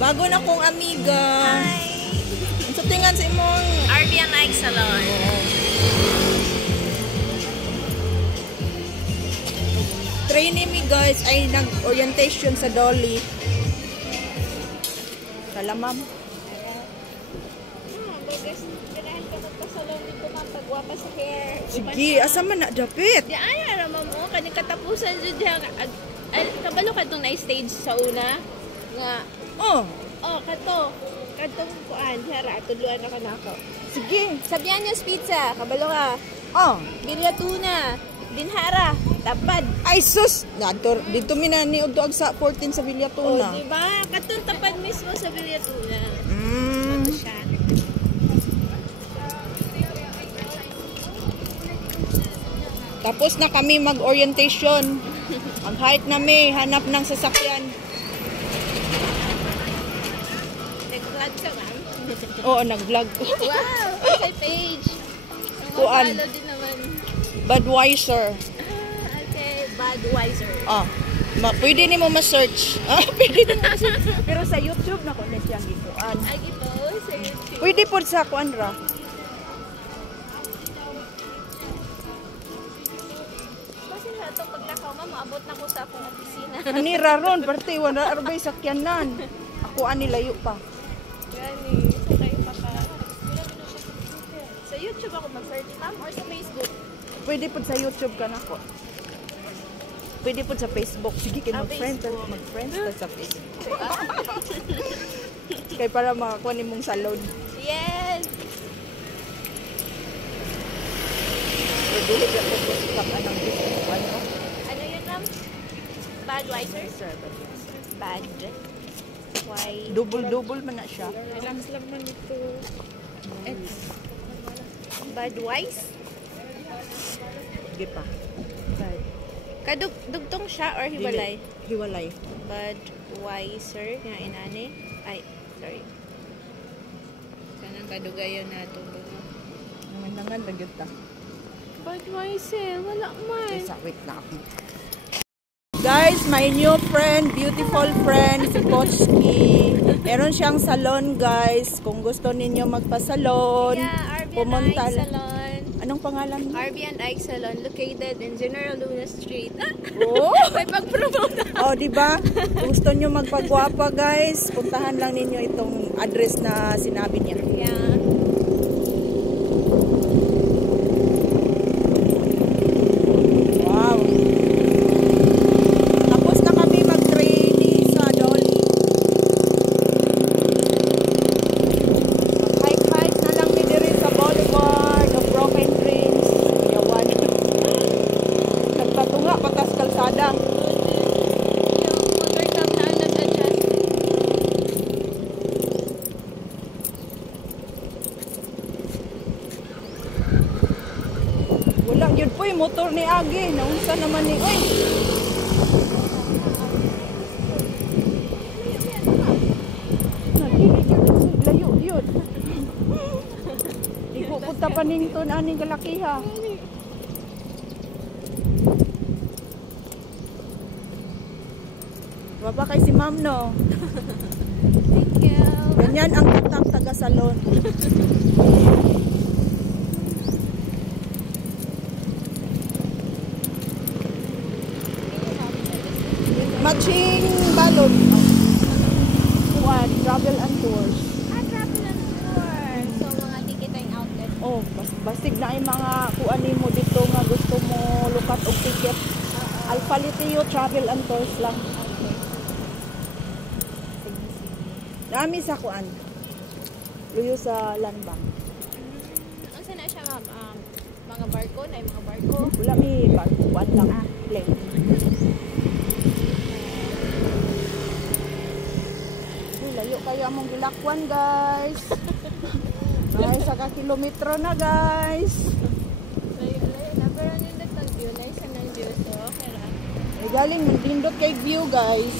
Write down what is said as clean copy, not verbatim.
Bago na kong amiga. Hi! So, tingnan sa imong Arbian Ike Salon. Trainee mi guys ay nag-orientation sa Dolly. Salamam. Bagas, ganahan ka magpasalon dito mapagwapa sa hair. Sige, asa man na dapit. Di ay naman mo, kaning katapusan dyan dyan. Kabalo ka itong na-stage sa una. Nga, Oh, katong kuan, hara, tuluan na ka na ako. sige. Sabihan niyo pizza, kabalo ka. Oh, Bilya tuna, dinhara, tapad. ay sus. Dito minani og duag sa 14 sa Villatunna. O, diba? Katong tapad mismo sa bilya tuna. Mm. Ito siya. Tapos na kami mag-orientation. Ang height namin, hanap ng sasakyan. Nag-vlog ka, ma'am? Oo, nag-vlog. Wow! Sa page. Kuan. Follow din naman. Budweiser. Okay, Budweiser. Ah, pwede ni mo ma-search. Pwede ni mo ma-search. Pero sa YouTube na ko na siyang gituan. Agi po, sa YouTube. Pwede po sa kuan ra. Kasi sa ito, pag nakaw, ma'am, maabot na ko sa akong opisina. Ani raron, parte wala arbay sakyanan. Ako ani layo pa. Gani, sa kayo pa ka. Sa YouTube ako mag-search, ma'am, or sa Facebook? Pwede po sa YouTube ka na ko. Pwede po sa Facebook. Sige, kay mag-friends ta sa Facebook. Kay para makakuha ni mong salon. Yes! Pwede ka po po sa anong business. Ano? Ano yun, ma'am? Budweiser? Sir, Bad. Why? double man na siya. Relax lang man ito. Budweiser? Sige pa. Bad. Kadugtong siya or hiwalay? Hiwalay. Budweiser nga inani. Ay, sorry. Kanang kadugayon na ito. Nangan dagyot ta. Budweiser, wala man. Isa, wait na ako. Guys, my new friend, beautiful friend, si Kochki. Meron siyang salon, guys. Kung gusto ninyo magpasalon, Yeah, pumunta Arbian Ike lang. Salon. Anong pangalan mo? Arbian Ike Salon, located in General Luna Street. Oh! May pag-promote. Oh, di ba? Gusto nyo magpagwapa, guys. Puntahan lang ninyo itong address na sinabi niya. Yeah. Wow. Tapos na kami mag-trainee sa Dolly. Hike na lang ni diri sa Boulevard of Broken Dreams. Yawan. Nagpatunga patas kalsada. Yung motor cam na nag-adjust. Wala yun po yung motor ni Agi. Naunsa naman ni... Uy! Layo yun. Ikupunta pa nito na aning kalakiha. Baba kay si ma'am, no? Thank you. Ganyan ang tatak taga-salon. Matching balon. Kuan, travel and tours. Travel and tour. So, mga ticket outlet. Oh, basig na ay mga kuan mo dito nga gusto mo lukat og ticket. Alpha Litio Travel and Tours lang. Dami sa kuan. Luyo sa Landbank. Ang sana siya, ma'am? Mga barko? Na mga barko? Wala mi kuan lang. Plane. Layo kayo among gilakwan, guys. Mga isa ka kilometro na, guys. Layo na. Pero ano yung nagtag-view? Nice and ang view. So, okay lang. Galing, magdindot kay view, guys.